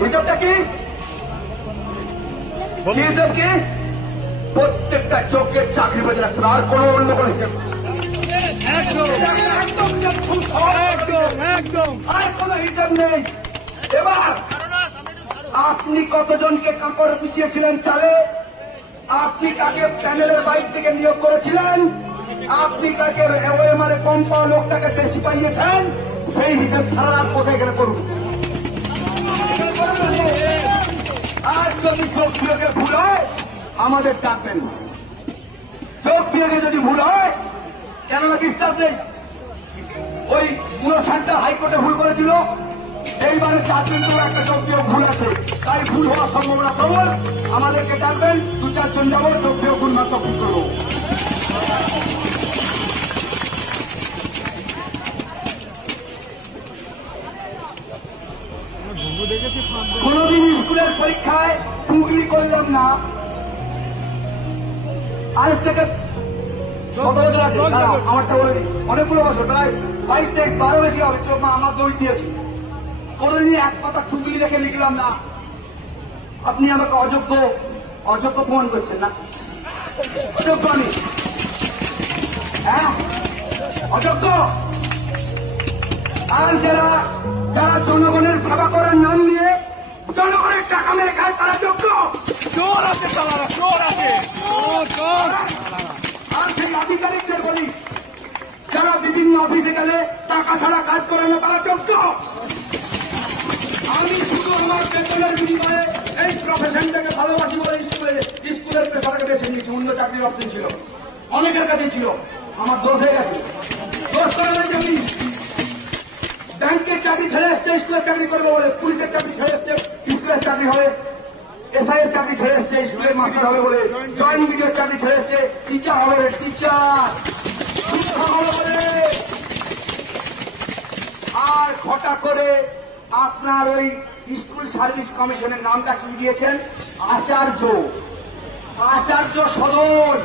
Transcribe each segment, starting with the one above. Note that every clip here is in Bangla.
হিসাবটা কি? হিসাব কি? প্রত্যেকটা চোখের চাকরি বেঁধে রাখতে হবে, আর কোনো অন্য কোনো হিসাব আর কোনো হিসাব নেই। এবার আপনি কতজনকে কাপড়ে পিছিয়েছিলেন চালে? আপনি কাকে প্যানেলের বাইক থেকে নিয়োগ করেছিলেন? আপনি কাকে এমআরএ কম পাওয়া লোকটাকে বেশি পাইয়েছেন? সেই হিসাব সারা রাত বসে এখানে করুন। আর যদি চোখ বিয়োগে ভুল হয় আমাদের ডাকবেন। চোখ বিয়োগে যদি ভুল হয়, কেননা বিশ্বাস নেই। ওই 59টা হাইকোর্টে ভুল করেছিল, এইবারে 4 দিন ধরে একটা চোখ বিয়োগ ভুল আছে, তাই ভুল হওয়ার সম্ভাবনা প্রবল। আমাদেরকে ডাকবেন, 2-4 জন যাবো, চোখ বিয়োগ ভুল মাত্র ভুল করবো। কোনদিন স্কুলের পরীক্ষায় টুকলি করলাম না। আজ থেকে আমারটা বলে দিই, অনেকগুলো বছর, প্রায় 22-23-12 বেশি হবে। মা আমার দই দিয়েছি, কোনদিন এক কথা টুকলি দেখে লিখলাম না। আপনি আমাকে অযোগ্য অযোগ্য প্রমাণ করছেন না? অযোগ্য আমি, হ্যাঁ অযোগ্য। আর যারা যারা জনগণের সেবা করার নাম নিয়ে জনগণের টাকা মেরে খায় তারা যোগ্য। চোর আছে, চোর আছে। আর সেই আধিকারিকদের বলি, যারা বিভিন্ন অফিসে গেলে টাকা ছাড়া কাজ করে না তারা যোগ্য। আমি শুধু আমার বেতনের বিনিময়ে এই প্রফেশনটাকে ভালোবাসি বলে স্কুলের পেশাটাকে বেছে নিয়েছি। অন্য চাকরির অপশন ছিল, অনেকের কাছে ছিল, আমার দোষ হয়ে গেছে। দোষ করে যদি ব্যাংকের চাকরি ছেড়ে এসছে স্কুলের চাকরি করবে বলে, পুলিশের চাকরি ছেড়ে এসছে স্কুলের চাকরি হবে, এসআই এর চাকরি ছেড়ে এসছে স্কুলের মাস্টার হবে বলে, জয়েন্ট মিডিয়ার চাকরি ছেড়ে এসছে টিচার হবে, টিচার হবে বলে। আর হঠাৎ করে আপনার ওই স্কুল সার্ভিস কমিশনের নামটা কি দিয়েছেন? আচার্য। আচার্য সদন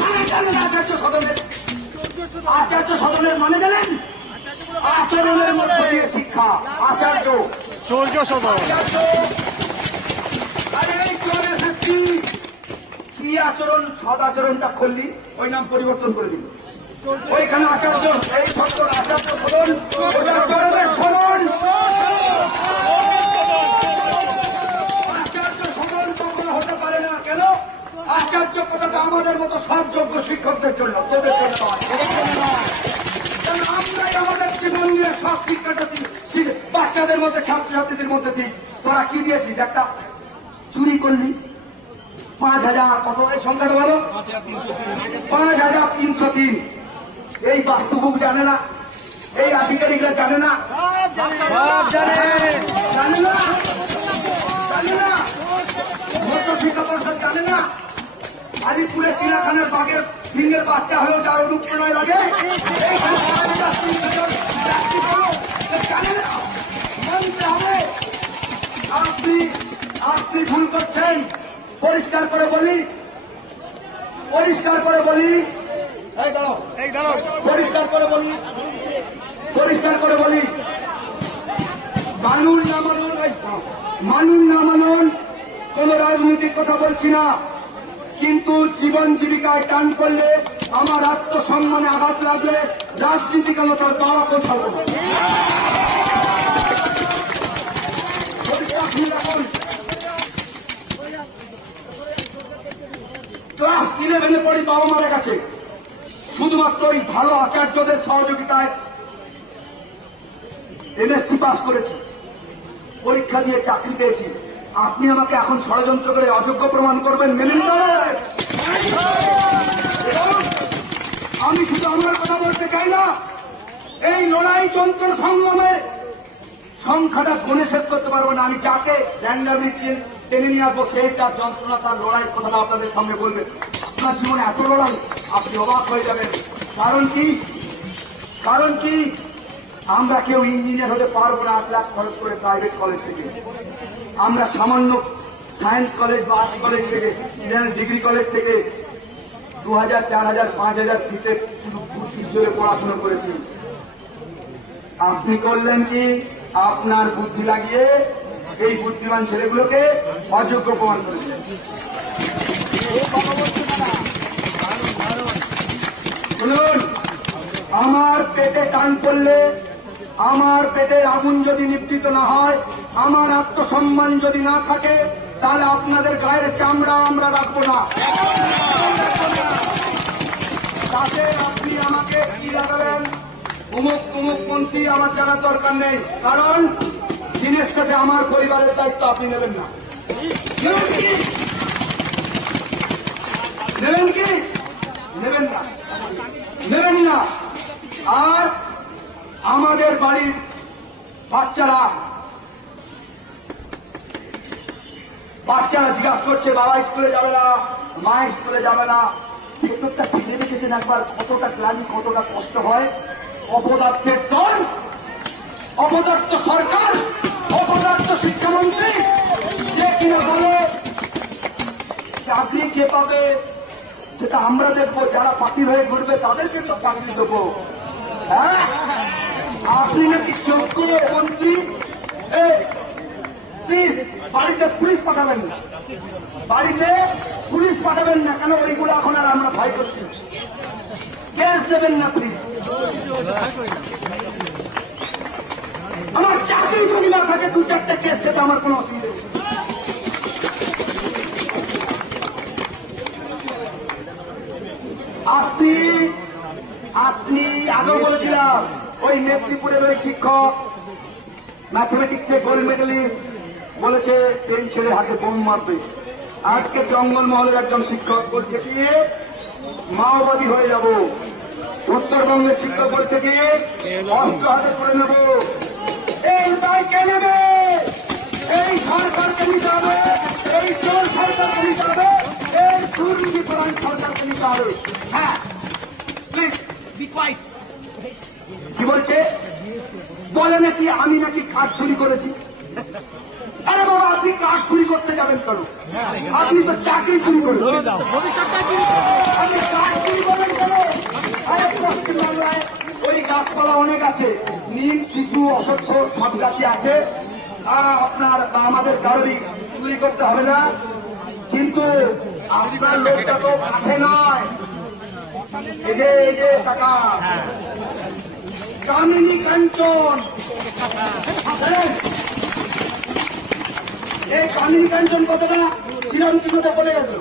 মানে জানেন? আচার্য সদনের আচার্য সদনের মানে জানেন? আচরণের মধ্যে দিয়ে শিক্ষা। আচার্য চৌর্য সদন। আরে এই চোরের শাস্তি কি? আচরণ সদাচরণটা খুললি, ওই নাম পরিবর্তন করে দিল। ওইখানে আচার্য, এই শব্দ আচার্য সদন, ওটা চোরের সদন। আচার্য সদন কখনো হতে পারে না। কেন? আচার্য কথাটা আমাদের মতো সব যোগ্য শিক্ষকদের জন্য, তোদের জন্য নয়। আমরাই আমাদের জীবন নিয়ে সব শিক্ষাটা বাচ্চাদের মধ্যে, ছাত্রছাত্রীদের মধ্যে দিই। তোরা কি দিয়েছিস? একটা চুরি করলি 5,000, কত এই সংখ্যাটা বলো? 5,303। এই বাস্তুবুক জানে না, এই আধিকারিকরা জানে না, জানে না, মধ্য শিক্ষা পরিষদ জানে না। আলিপুরের চিড়িয়াখানার বাঘের সিংহের বাচ্চা হলেও যার অনুপ্রেরণায় লাগে মানতে হবে। আপনি ভুল করছেন। পরিষ্কার করে বলি, পরিষ্কার করে বলি, পরিষ্কার করে বলি, পরিষ্কার করে বলি, মানুন না মানুন, মানুন না মানুন, কোন রাজনৈতিক কথা বলছি না, কিন্তু জীবন জীবিকায় টান করলে, আমার আত্মসম্মানে আঘাত লাগলে রাজনীতি কেন তার দ্বারা পৌঁছাবো না। ক্লাস 11-এ পড়ি, বাবা মারা গেছে, শুধুমাত্র ওই ভালো আচার্যদের সহযোগিতায় এমএসসি পাস করেছি, পরীক্ষা দিয়ে চাকরি পেয়েছি। আপনি আমাকে এখন ষড়যন্ত্র করে অযোগ্য প্রমাণ করবেন? মেনে নিতে হবে। আমি শুধু আমার কথা বলতে চাই না, এই লড়াই যন্ত্র সংগ্রামের সংখ্যাটা গুণে শেষ করতে পারবো না। আমি যাকে র্যান্ডামলি টেনে নিয়ে আসবো, সেই তার যন্ত্রণা, তার লড়াইয়ের কথাটা আপনাদের সামনে বলবে। আপনার জীবনে এত লড়াই, আপনি অবাক হয়ে যাবেন। কারণ কি? কারণ কি? আমরা কেউ ইঞ্জিনিয়ার হতে পারবো না 8 লাখ খরচ করে প্রাইভেট কলেজ থেকে। আমরা সামান্য সায়েন্স কলেজ বা আর্টস কলেজ থেকে, ইঞ্জিনিয়ারিং ডিগ্রি কলেজ থেকে 2,000, 4,000, 5,000 ফিতে শুধু জোরে পড়াশোনা করেছি। আপনি করলেন কি? আপনার বুদ্ধি লাগিয়ে এই বুদ্ধিমান ছেলেগুলোকে অযোগ্য প্রমাণ করেছিলেন। শুনুন, আমার পেটে টান পড়লে, আমার পেটের আগুন যদি নিবৃত না হয়, আমার আত্মসম্মান যদি না থাকে, তাহলে আপনাদের গায়ের চামড়া আমরা রাখবো না। তাতে আপনি আমাকে কি লাগাবেন অমুক অমুক মন্ত্রী আমার জানার দরকার নেই, কারণ দিনের শেষে আমার পরিবারের দায়িত্ব আপনি নেবেন না। নেবেন কি? নেবেন না, নেবেন না। আর আমাদের বাড়ির বাচ্চারা জিজ্ঞাসা করছে, বাবা স্কুলে যাবে না, মা স্কুলে যাবে না। ভেতরটা ফেলে রেখেছেন একবার, কতটা ক্লান্তি, কতটা কষ্ট হয়। অপদার্থের দল, অপদার্থ সরকার, অপদার্থ শিক্ষামন্ত্রী, যে কিনা বলে চাকরি কে পাবে সেটা আমরা দেখবো, যারা পার্টি হয়ে ঘুরবে তাদেরকে তো চাকরি দেবো। হ্যাঁ, আপনি নাকি যোগ্য মন্ত্রী, প্লিজ বাড়িতে পুলিশ পাঠাবেন না, বাড়িতে পুলিশ পাঠাবেন না। কেন? ওইগুলো এখন আর আমরা ভয় করছি। কেস দেবেন না প্লিজ। আমার চাকরি যদি না থাকে 2-4টা কেস, সেটা আমার কোনো অসুবিধা নেই। আপনি আগেও বলেছিলাম, ওই মেদিনীপুরের ওই শিক্ষক ম্যাথমেটিক্সে গোল্ড মেডেলিস্ট বলেছে ট্রেন ছেড়ে হাতে বোম মারবে। আজকে জঙ্গলমহলের একজন শিক্ষক বলছে কি মাওবাদী হয়ে যাব। উত্তরবঙ্গের শিক্ষক বলছে কি অস্ত্র হাতে করে নেব। এই দায় কে নেবে? এই সরকারকে নিতে হবে, এই চোর সরকারকে নিতে হবে, এই দুর্নীতি প্রধান সরকারকে নিতে হবে। হ্যাঁ, প্লিজ বি কোয়াইট। কি বলছে? বলে নাকি আমি নাকি কাঠ চুরি করেছি। আরে বাবা, আপনি কাঠ চুরি করতে যাবেন কেন? আপনি তো চাকরি চুরি করেছেন। আপনি কাঠ চুরি করবেন কেন? আরে পশ্চিমবাংলায় ওই গাছপালা অনেক আছে, নিম, শিশু, অসত্য সব গাছই আছে। আপনার আমাদের কারোরই চুরি করতে হবে না। কিন্তু আপনার লোকটা তো কাঠে নয়, এই যে টাকা কামিনী কাঞ্চন। এই কামিনী কাঞ্চন কতটা শ্রীরামকৃষ্ণতে বলে গেল।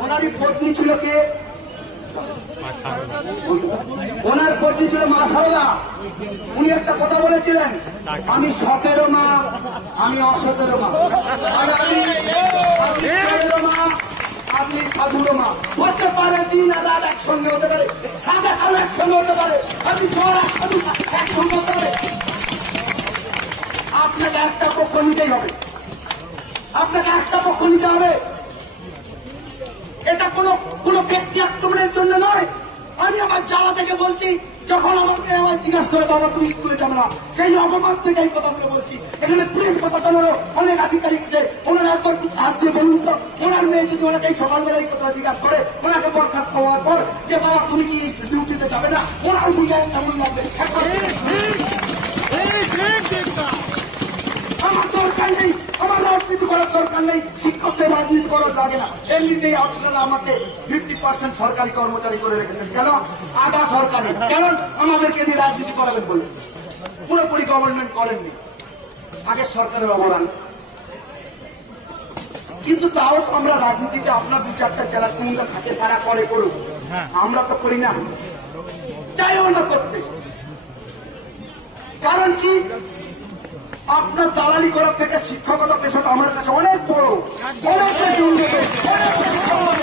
ওনারই পত্নী ছিল কে? ওনার পত্নী ছিল মা সারদা। উনি একটা কথা বলেছিলেন, আমি শখেরও মা, আমি অসতেরও মা, আর আপনি মা, আপনি সাধুরও মা। হতে পারে দিন আর রাত একসঙ্গে হতে পারে, সাদা কালো একসঙ্গে হতে পারে, আপনি চর সাধু একসঙ্গে হতে পারে। আপনাকে একটা পক্ষ নিতেই হবে, আপনাকে একটা পক্ষ নিতে হবে। এটা কোনো ব্যক্তি আক্রমণের জন্য নয়। আমি আমার জ্বালা থেকে বলছি, যখন আমাকে আমার জিজ্ঞাসা করে বাবা তুমি স্কুলে যাবে না, সেই অপমান থেকে এই কথাগুলো বলছি। এখানে পুলিশ প্রশাসনেরও অনেক আধিকারিক আছে, ওনারা একবার হাত দিয়ে বলুন তো, ওনার মেয়ে যদি ওনাকে এই সকালবেলা এই কথা জিজ্ঞাসা করে, ওনাকে বরখাস্ত হওয়ার পর যে বাবা তুমি কি ডিউটিতে যাবে না, ওনার বুঝে কেমন লাগবে? আমার দরকার নেই, আমার রাজনীতি করার দরকার নেই, শিক্ষকদের রাজনীতি করার লাগে না। এমনিতেই আপনারা আমাকে 50% সরকারি কর্মচারী করে রেখেছেন। কেন? আধা সরকারি। কেন? আমাদেরকে দিয়ে রাজনীতি করাবেন বলে। পুরোপুরি গভর্নমেন্ট করেননি, আগের সরকারের অবদান। কিন্তু তাও আমরা রাজনীতিতে আপনার 2-4টা জেলা কুমুন্দা থাকে, তারা করে করুক, আমরা তো করি না, চাইও না করতে। কারণ কি? আপনার দালালি করার থেকে শিক্ষকতা পেশাটা আমার কাছে অনেক বড়, অনেক বেশি উন্নত, অনেক বেশি সহজ।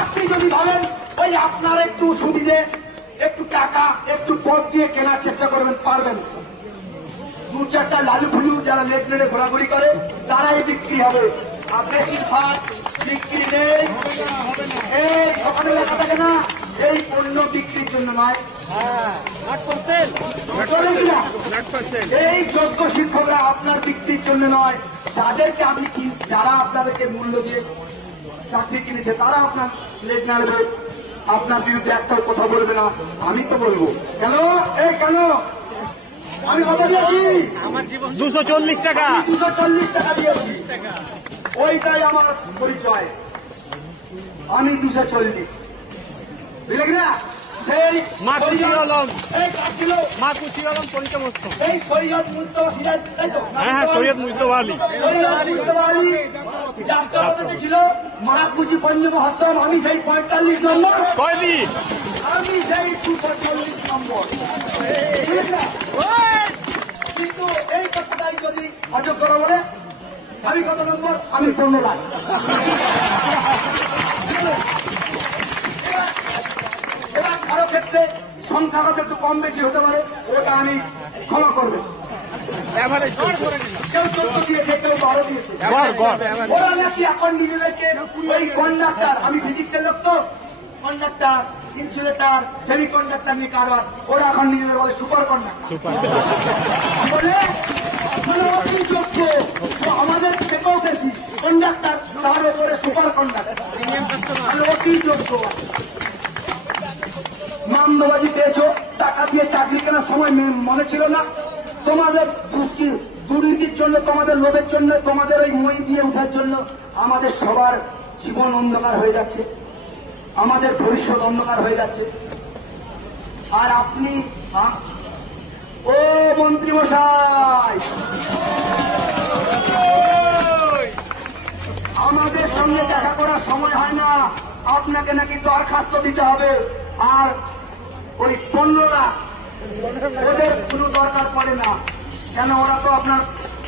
আপনি যদি ভাবেন ওই আপনার একটু সুবিধে, একটু টাকা, একটু পথ দিয়ে কেনার চেষ্টা করবেন, পারবেন। 2-4টা লালু ফুলু যারা লেট নেড়ে ঘোরাঘুরি করে তারাই বিক্রি হবে, আর বেশিরভাগ বিক্রি নেই। এই ওখানে লেখা থাকে না এই পণ্য বিক্রির জন্য নয়, এই যোগ্য শিক্ষকরা আপনার বিক্রির জন্য নয়। যাদেরকে আপনি যারা আপনাদেরকে মূল্য দিয়ে চাকরি কিনেছে তারা আপনার লেট নাড়বে, আপনার বিরুদ্ধে একটাও কথা বলবে না। আমি তো বলবো কেন? এই কেন আমি কত দিয়েছি? 240 টাকা। 240 টাকা দিয়েছি। ওইটাই আমার পরিচয়। আমি 240 বুঝলে কিনা? সেই মা কুচি আলম, এই কাজ ছিল মা কুচি আলম পরিচয় মস্ত। এই সৈয়দ মুজতবা সিরাজ, তাই তো? হ্যাঁ, সৈয়দ মুজতবা আলী। সৈয়দ মুজতবা আলী যাত্রা পথে ছিল মহাকুচি পঞ্চমহত্তম। আমি সেই 45 নম্বর, কয়দি আমি সেই 240 নম্বর। বুঝলেন না? কিন্তু এই কথাটাই যদি অযোগ্য বলে আমি কত নম্বর? আমি 15 লাখ। এবার কারো ক্ষেত্রে সংখ্যাগত একটু কম বেশি হতে পারে, ওটা আমি ক্ষমা করবে। কেউ 14 দিয়েছে, কেউ 12 দিয়েছে। ওরা নাকি এখন নিজেদেরকে ওই কন্ডাক্টর, আমি ফিজিক্সের লোক তো, কন্ডাক্টর, ইনসুলেটর, সেমি কন্ডাক্টর নিয়ে কারবার, ওরা এখন নিজেদের বলে সুপার কন্ডাক্টর বলে। মানে অতি যোগ্য, তো আমাদের থেকেও বেশি কন্ডাক্টর, তার উপরে সুপার কন্ডাক্টর, মানে অতি যোগ্য। নামদাবাজি পেয়েছো, টাকা দিয়ে চাকরি কেনার সময় মনে ছিল না? তোমাদের দুর্নীতির জন্য, তোমাদের লোভের জন্য, তোমাদের ওই মই দিয়ে উঠার জন্য আমাদের সবার জীবন অন্ধকার হয়ে যাচ্ছে, আমাদের ভবিষ্যৎ অন্ধকার হয়ে যাচ্ছে। আর আপনি ও মন্ত্রী মশাই, আমাদের সঙ্গে দেখা করার সময় হয় না, আপনাকে নাকি দরখাস্ত দিতে হবে। আর ওই 15 লাখ ওদের কোনো দরকার পড়ে না, কেন ওরা তো আপনার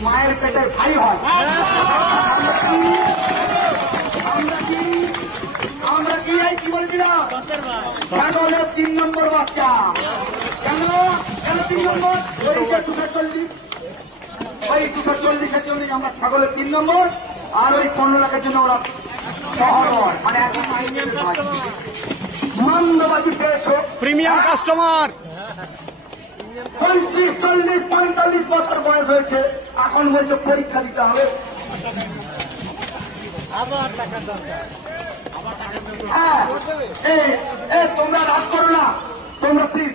মায়ের পেটের ভাই হয়। আমরা কি কি বলছিলাম? ছাগলের 3 নম্বর বাচ্চা। কেন কেন 3 নম্বর? ওই যে 240, ওই 240-এর জন্য আমরা ছাগলের 3 নম্বর, আর ওই 15 লাখের জন্য ওরা শহর হয়, মানে এখন মান্যবাজি পেয়েছো, প্রিমিয়াম কাস্টমার। 35, 40, 45 বছর বয়স হয়েছে, এখন বলছে পরীক্ষা দিতে হবে। হ্যাঁ, তোমরা রাগ করো না, তোমরা প্লিজ